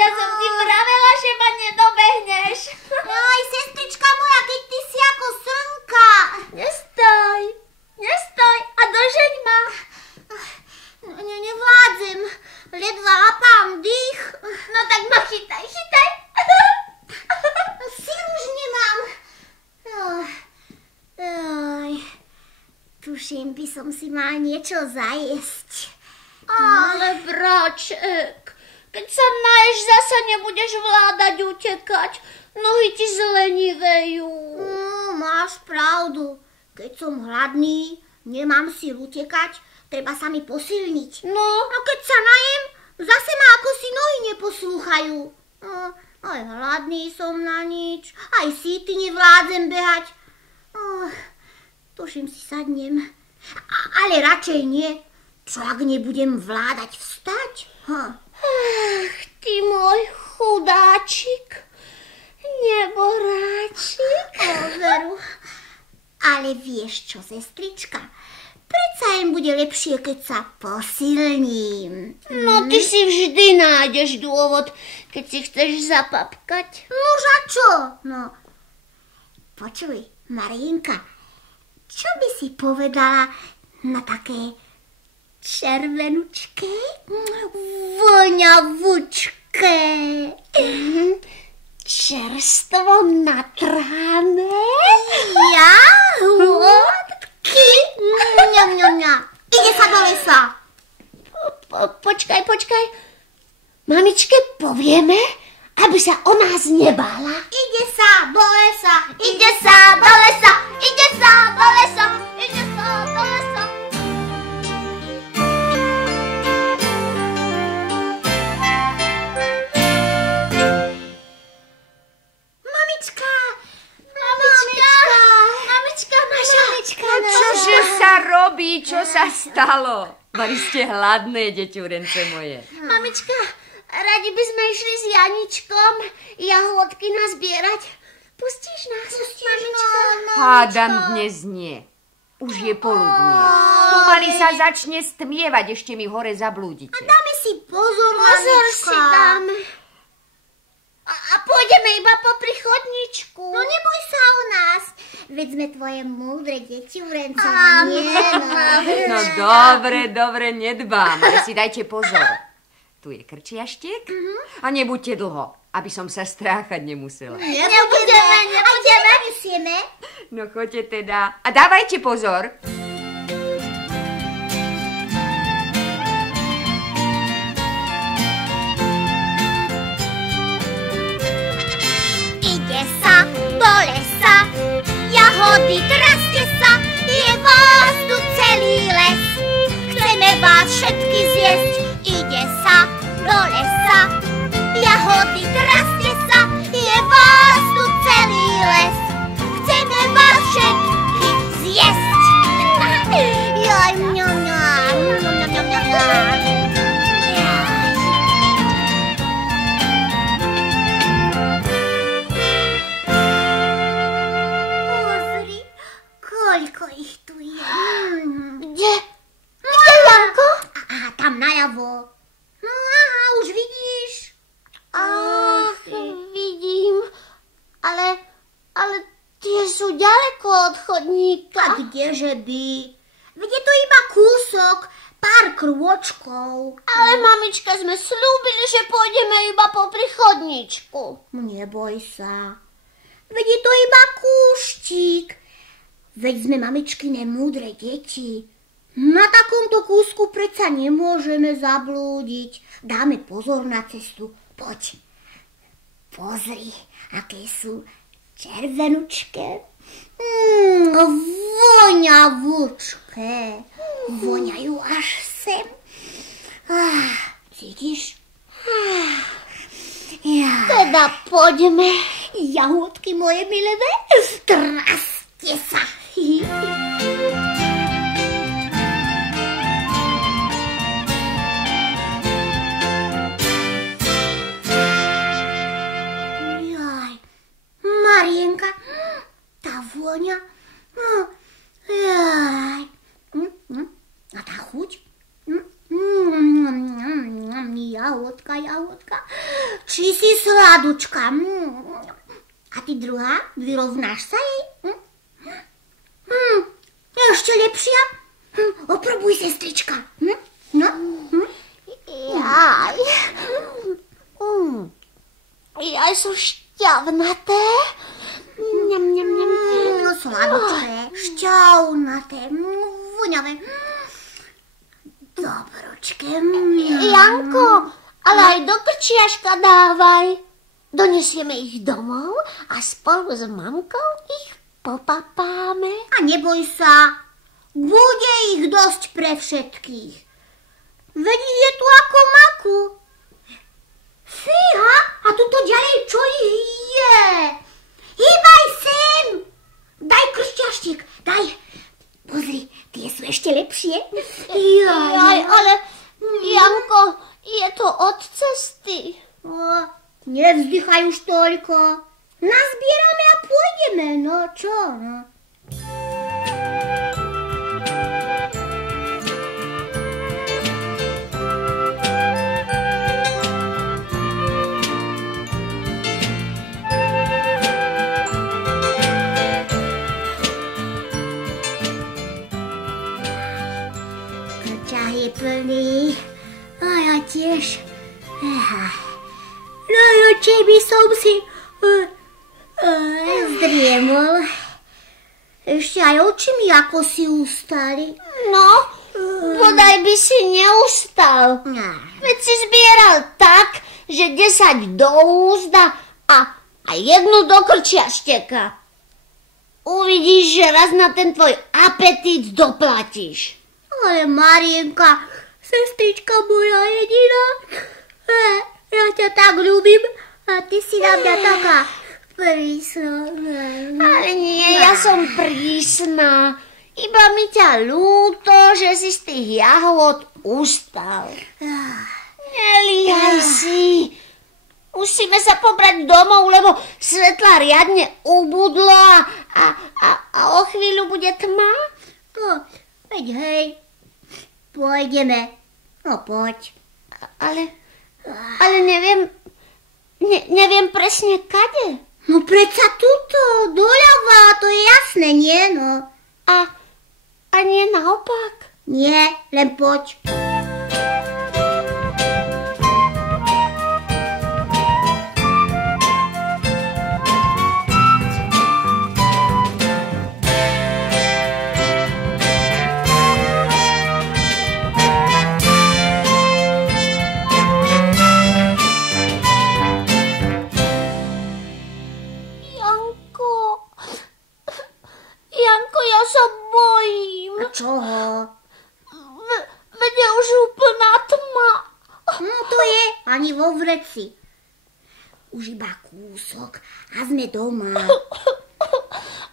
Ja som ti vravela, že ma nedobehneš. Aj, sestrička moja, keď ty si ako slnka. Nestoj a dožeň ma. Nevládzem, ledva lapám dých. No tak ma chytaj. Síl už nemám. Tuším, by som si mal niečo zajesť. Ale braček, keď sa naješ, zasa nebudeš vládať utekať. Nohy ti zlenivejú. Máš pravdu. Keď som hladný, nemám síl utekať, treba sa mi posilniť. No. A keď sa najem, zase ma ako si nohy neposlúchajú. Aj hladný som na nič, aj síty nevládzem behať. Tuším si sadnem. Ale radšej nie. Čo ak nebudem vládať vstať? Ach, ty môj chudáčik, neboráčik. Veru. Ale vieš čo, sestrička? Predsa im bude lepšie, keď sa posilním. No ty si vždy nájdeš dôvod, keď si chceš zapapkať. Nož a čo? No, počuj, Marienka, čo by si povedala na také červenučké, voňavučké, čerstvo natrhané? Jahôdky? Ide sa do lesa. Počkaj. Mamičke povieme, aby sa o nás nebála. Ide sa do lesa. Čože sa robí? Čo sa stalo? Mali ste hladné, deťurence moje. Mamička, radi by sme išli s Janičkom jahôdky nazbierať. Pustíš nás, mamička? Hádam dnes nie. Už je poludnie. Pomaly sa začne stmievať, ešte mi hore zablúdite. A dáme si pozor, Pozor mamička. si dáme. A pôjdeme iba popri chodničku. No neboj sa o nás. Veď sme tvoje múdre deťurence. No dobre, nedbám, ale si dajte pozor. Tu je krčiaštiek a nebuďte dlho, aby som sa stráchať nemusela. Nebudeme. Nemusíme. No choďte teda a dávajte pozor. Ide sa do lesa, jahody traste sa, je vás tu celý les. Chceme vás všetky zjesť. Ide sa do lesa, jahody traste sa, je vás tu celý les. Chceme vás všetky zjesť. Jaj, mňam. Pozri, koľko ich tu je. Kde, Janko? A tam naľavo. No aha, už vidíš. Ach, vidím. Ale tie sú ďaleko od chodníka. A kdeže by? Veď je to iba kúsok, pár krôčkov. Ale mamička, sme slúbili, že pôjdeme iba popri chodníčku. Neboj sa. Veď je to iba kúštík. Veď sme mamičkine múdre deti. Na takomto kúsku predsa nemôžeme zablúdiť. Dáme pozor na cestu. Poď. Pozri, aké sú červenučké. Voňavučké. Voňajú až sem. Cítiš? Teda poďme. Jahôdky moje milevé, traste sa. Jaj, Marienka, tá vôňa. Jaj. A tá chuť? Jahôdka. Či si sládučka. A ty druhá, vyrovnáš sa jej? Ešte lepšia? Oprobuj, sestrička. No? Jaj. Jaj, sú šťavnaté. No, sládučké, šťavnaté, voňavé. Dobročké. Janko, ale aj do krčiaška dávaj. Donesieme ich domov a spolu s mamkou ich popapáme. A neboj sa, bude ich dosť pre všetkých. Veď je tu ako maku. Fíha, a tuto ďalej čo je? Hýbaj sem! Daj kršťaštík, daj. Pozri, tie sú ešte lepšie. Jaj, ale Janko, je to od cesty. Nevzdychaj už toľko. Nazbierame a pôjdeme, no čo, no. Krčah je plný. A ja tiež. No radšej by som si zdriemol. Ešte aj oči mi ako si ustali. No, bodaj by si neustal. Veď si zbieral tak, že 10 do úzda a 1 do krčiašteka. Uvidíš, že raz na ten tvoj apetít doplatíš. Ale Marienka, sestrička moja jediná, ja ťa tak ľúbim a ty si na mňa taká prísna. Ale nie, ja som prísna. Iba mi ťa ľúto, že si z tých jahôd ustal. Nelíhaj si. Musíme sa pobrať domov, lebo svetla riadne ubudlo a o chvíľu bude tma. No, veď hej, pôjdeme. No poď. Ale neviem presne kade. No predsa tuto, doľava, to je jasné, nie no. A nie naopak? Nie, len poď. Janko, ja sa bojím. A čoho? Veď je už úplná tma. No to je, ani vo vreci. Už iba kúsok a sme doma.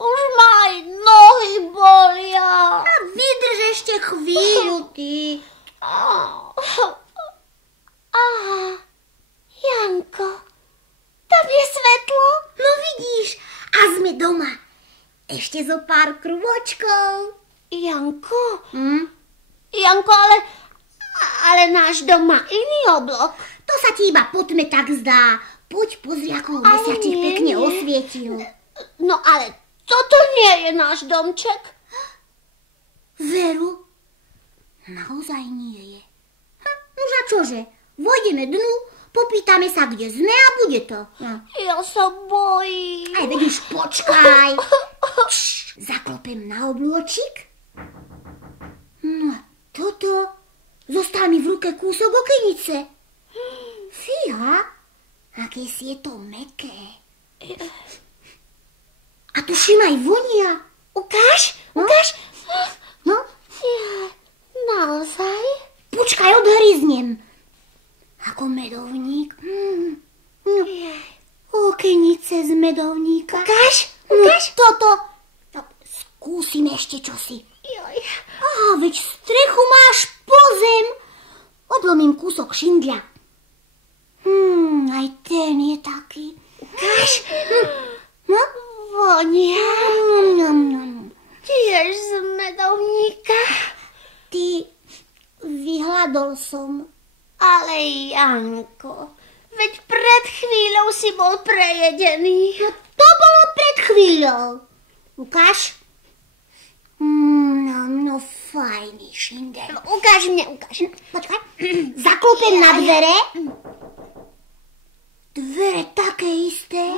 Už ma aj nohy bolia. A vydrž ešte chvíľu, ty. Aha, Janko, tam je svetlo. No vidíš, a sme doma. Ešte zo pár krôčkov. Janko? Janko, ale náš dom má iný oblok. To sa ti iba po tme tak zdá. Poď pozri, ako ho mesiačik pekne osvietil. No ale toto nie je náš domček. Veru? Naozaj nie je. Nož a čože? Vojdeme dnu, popýtame sa, kde sme a bude to. Ja sa bojím. Aj veď už počkaj. Zaklopem na oblôčik. No toto. Zostal mi v ruke kúsok okenice. Fíha, aké si je to mäkké. A tuším aj vonia. Ukáž? No? Ja, naozaj? Počkaj, odhryznem. Ako medovník. Okenice z medovníka. Ukáž? Toto. No, skúsim ešte čosi. Veď strechu máš po zem. Odlomím kúsok šindľa. Aj ten je taký. Ukáž? No? Vonia. Tiež z medovníka. Ty, vyhľadol som. Ale Janko, Veď pred chvíľou si bol prejedený. No to bolo pred chvíľou. Ukáž? No fajný šindel. Ukáž mne, ukáž. Počkaj, zaklopem na dvere. Dvere také isté.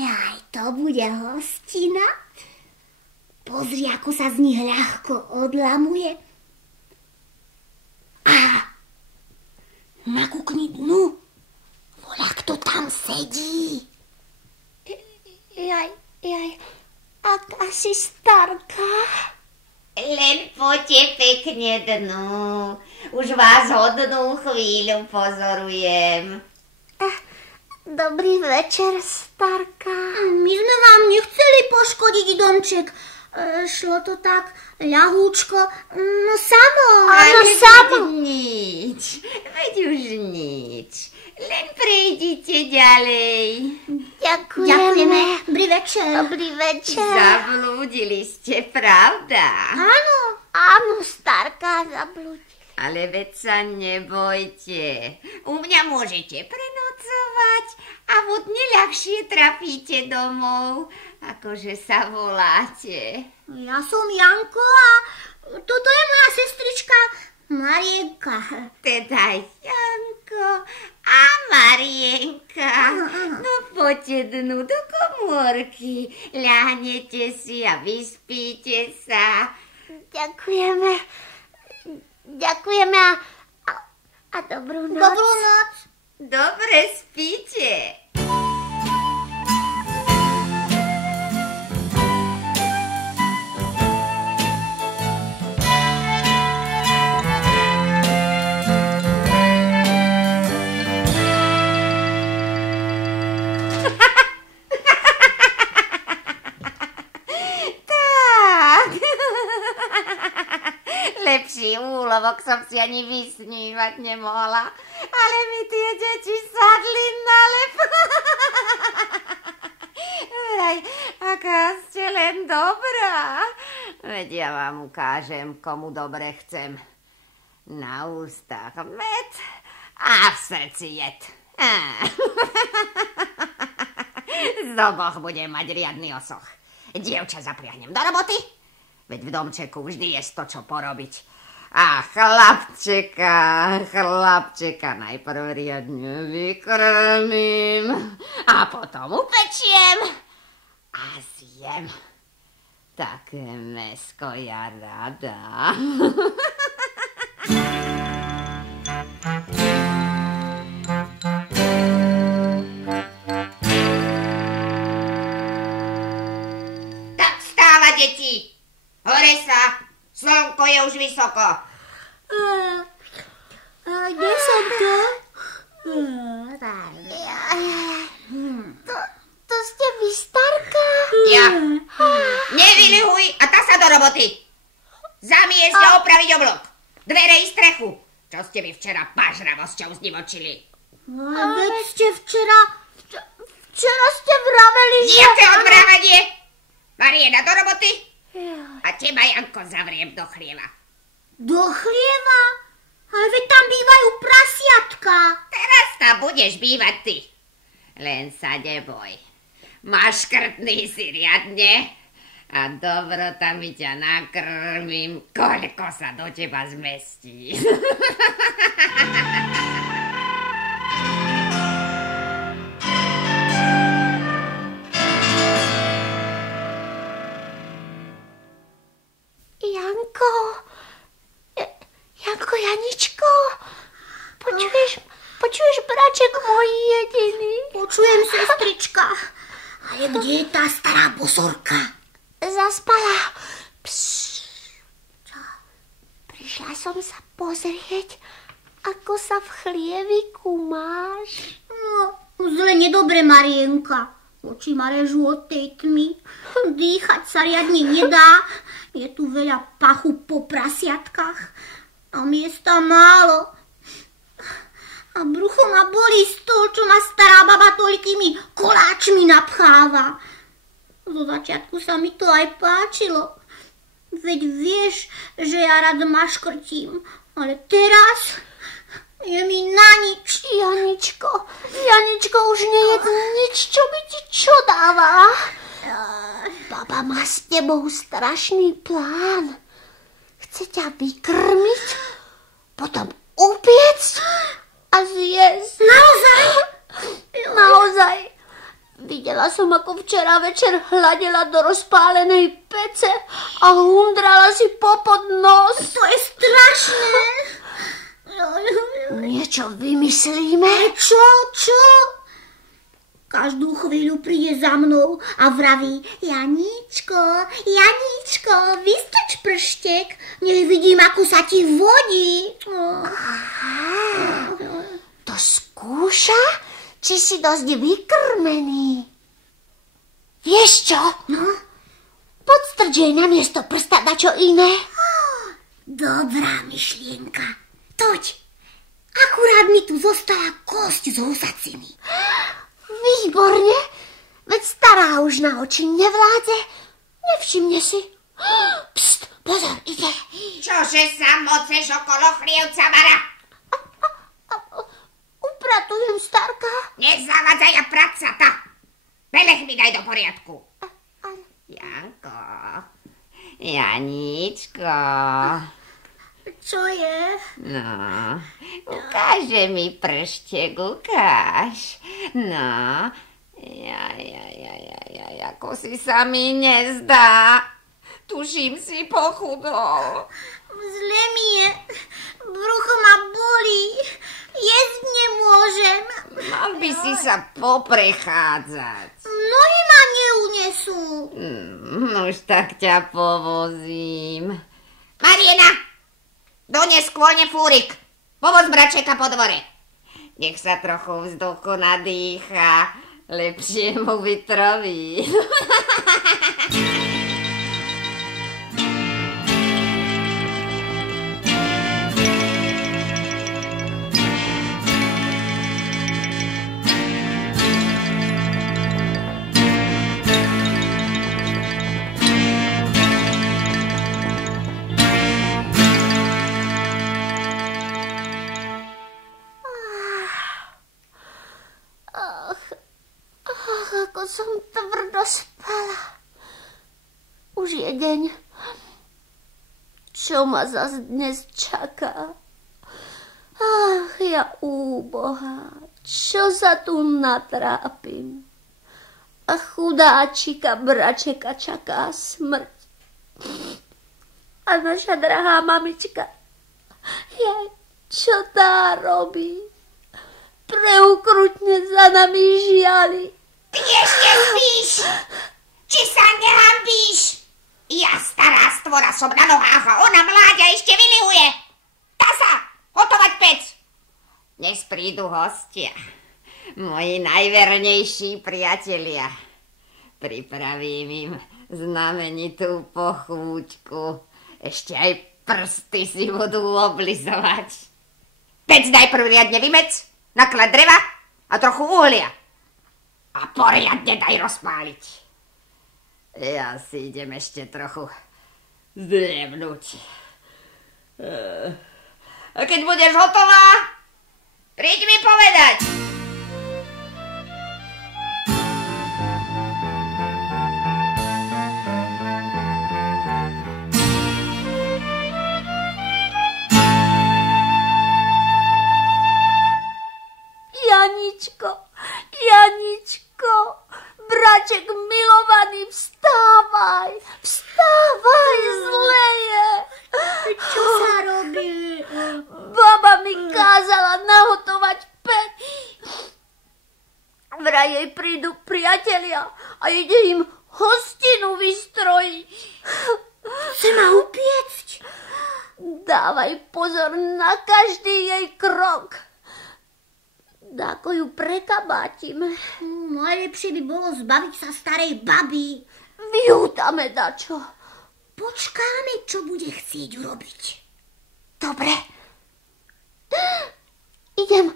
Aj to bude hostina. Pozri, ako sa z nich ľahko odlamuje. A nakúkni dnu. Voľa, kto tam sedí. Jaj, aká si starka. Len poďte pekne dnu. Už vás hodnú chvíľu pozorujem. Dobrý večer, starka. My sme vám nechceli poškodiť domček. Šlo to tak ľahúčko, no samo. Ale samo. Nič, veď už nič. Len prejdite ďalej. Ďakujeme. Dobrý večer. Dobrý večer. Zablúdili ste, pravda? Áno, starka, zablúdili. Ale veď sa nebojte. U mňa môžete prenocovať a vodne ľahšie trafíte domov, akože sa voláte. Ja som Janko a toto je moja sestrička Marienka. Teda Janko a Marienka. No poďte dnu do komórky, ľahnete si a vyspíte sa. Ďakujeme a dobrú noc. Dobrú noc. Dobre spíte. Lepší úlovok som si ani vysnívať nemohla, ale mi tie deti sadli na lep. Vraj, aká ste len dobrá. Veď ja vám ukážem, komu dobre chcem. Na ústach med a v srdci jed. Z oboch budem mať riadny osoch. Dievča zapriahnem do roboty. Veď v domčeku vždy je to, čo porobiť. A chlapčeka najprv riadne vykrmím a potom upečiem a zjem. Také mäsko ja rada. Tak vstáva, deti! Hore sa! Slnko je už vysoko. Kde som to? To ste vy, starka? Ja. Nevylihuj a tá sa do roboty. Zamiesť a opraviť oblok. Dvere i strechu. Čo ste mi včera pažravosťou zdimočili? Veď ste včera ste vraveli, že... Jaké odvrávanie? Mariena, do roboty? A teba, Janko, zavriem do chlieva. Do chlieva? Ale veď tam bývajú prasiatka. Teraz tam budeš bývať ty. Len sa neboj. Maškrtný si riadne a dobrotami ťa nakrmím, koľko sa do teba zmestí. Janko, Janičko, počuješ, braček môj jediný? Počujem, sestrička. Ale kde je tá stará bosorka? Zaspala. Prišla som sa pozrieť, ako sa v chlieviku máš. No, zle nedobre, Marienka. Oči ma režú od tej tmy. Dýchať sa riadne nedá. Je tu veľa pachu po prasiatkách. A miesta málo. A brucho ma bolí z toho, čo ma stará baba toľkými koláčmi napcháva. Zo začiatku sa mi to aj páčilo. Veď vieš, že ja rád maškrtím. Ale teraz Je mi na nič. Janičko, už nejedz nič, čo by ti čo dávala. Baba má s tebou strašný plán. Chce ťa vykrmiť, potom upiecť a zjesť. Naozaj. Videla som, ako včera večer hľadela do rozpálenej pece a hundrala si popod nos. To je strašné. Niečo vymyslíme? Čo? Každú chvíľu príde za mnou a vraví: Janíčko, vystrč prštek, nech vidím, ako sa ti vodí. To skúša, či si dosť vykrmený. Vieš čo? No? Podstrč jej na miesto prsta dačo iné. Dobrá myšlienka. Toď, akurát mi tu zostala kosť z husaciny. Výborne, veď stará už na oči nevládze. Nevšimne si. Pst, pozor, ide. Čože sa moceš okolo chlievca, Mara? Upratujem, starka. Nezavádzaj a pracata. Pelech mi daj do poriadku. Janko, Janíčko. Čo je? No, ukáže mi prštek, ukáž. No, ako si sa mi nezdá. Tuším, si pochudol. Zle mi je. Brucho ma bolí. Jesť nemôžem. Mal by si sa poprechádzať. Nohy ma neunesú. Už tak ťa povozím. Mariena, dones skôlne fúrik. Povoz bračeka po dvore. Nech sa trochu vzduchu nadýcha. Lepšie mu vytroví. Ako som tvrdo spala. Už je deň. Čo ma zas dnes čaká? Ach, ja úbohá, čo sa tu natrápim? A chudáčika bračeka čaká smrť. A naša drahá mamička, čo tá robí? Preukrutne za nami žiali. Ty ešte spíš? Či sa nehambíš? Ja stará stvora som na nohách a ona mláďa ešte vylihuje. Dá sa, hotovať pec. Dnes prídu hostia. Moji najvernejší priatelia. Pripravím im znamenitú pochúťku. Ešte aj prsty si budú oblizovať. Pec najprv riadne vymec, naklad dreva a trochu uhlia. A poriadne daj rozpáliť. Ja si idem ešte trochu zdriemnúť. A keď budeš hotová, príď mi povedať. Janičko, braček milovaný, vstávaj, zle je. Čo sa robí? Baba mi kázala nahotovať pec. Vraj jej prídu priatelia a ide im hostinu vystrojiť. Chce ma upiecť? Dávaj pozor na každý jej krok. Dáko ju prekabátime. Najlepšie by bolo zbaviť sa starej baby. Vyhútame dačo. Počkáme, čo bude chcieť urobiť. Dobre. Idem,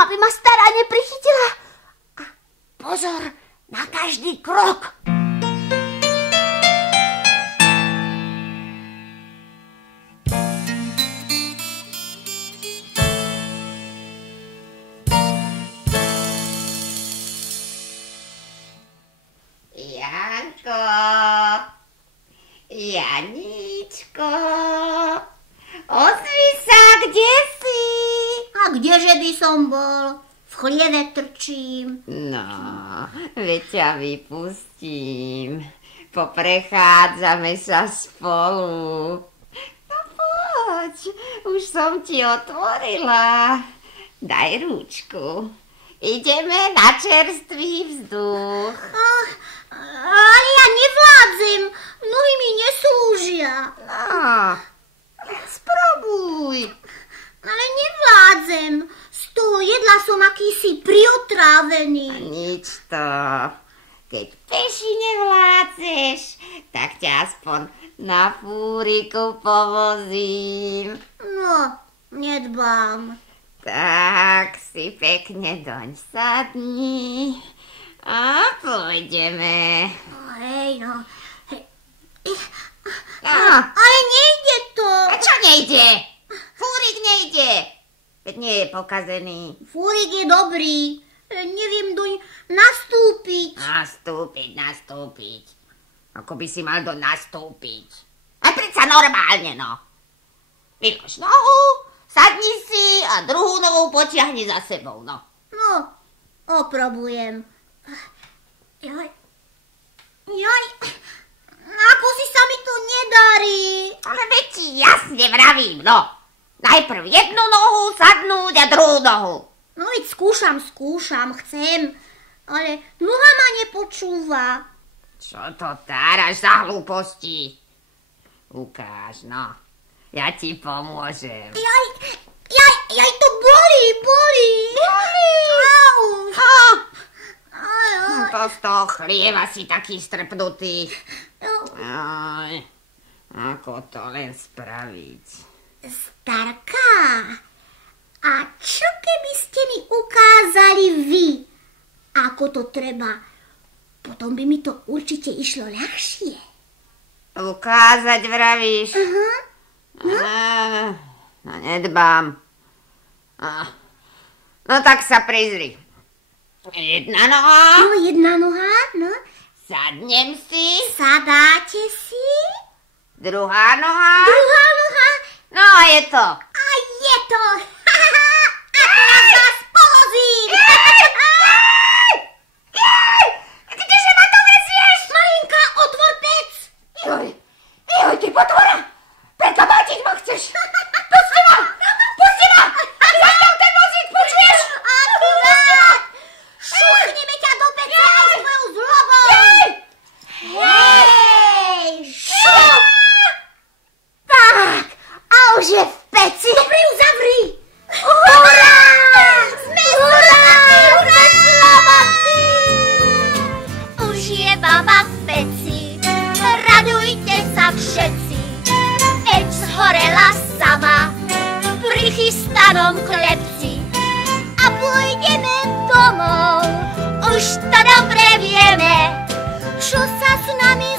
aby ma stará neprichytila. A pozor na každý krok. kdeže by som bol? V chlieve trčím. No, veď ťa vypustím. Poprechádzame sa spolu. No poď, už som ti otvorila. Daj rúčku. Ideme na čerstvý vzduch. Ale ja nevládzem, nohy mi neslúžia. No, spróbuj. Ale nevládzem, z toho jedla som akýsi priotrávený. Nič to. Keď peši nevládzeš, tak ťa aspoň na fúriku povozím. No, nedbám. Tak si pekne doň sadni a pôjdeme. Hej, no. No. Ale nejde to. A čo nejde? Fúrik nejde. Veď nie je pokazený. Fúrik je dobrý. Neviem doň nastúpiť. Nastúpiť. Ako by si mal do nastúpiť. A predsa normálne, no. Vylož nohu, sadni si a druhú nohu potiahni za sebou, no. No, oprobujem. Joj, ako si sa mi to nedarí. Ale veď ti jasne vravím, no. Najprv jednu nohu sadnúť a druhú nohu. No veď skúšam, chcem. Ale noha ma nepočúva. Čo to táraš za hlúposti? Ukáž, no. Ja ti pomôžem. Jaj, to bolí. Au. To z toho chlieva si taký strpnutý. Aj, ako to len spraviť? Starka, a čo keby ste mi ukázali vy, ako to treba? Potom by mi to určite išlo ľahšie. Ukázať vravíš? No nedbám. No tak sa prizri. Jedna noha. No, jedna noha, no. Sadnem si. Sadáte si. Druhá noha. Druhá noha. No a je to. A je to. A teraz vás povozím. Kdeže ma to vezieš? Marinka, otvor pec. Joj, ty potvora. Prekabátiť ma chceš. Pusti ma. Zastav ten vozík, počuješ? Akurát. Šuchneme ťa do pece aj svojou zlobou. Hej, šup. Tak, a už je v peci. Dobre, ju zavri. Hurá! Sme slobodní. Už je baba v peci, radujte sa všetci. Peč zhorela sama pri chystanom chlebci. A pôjdeme domov, už to dobre vieme, čo sa s nami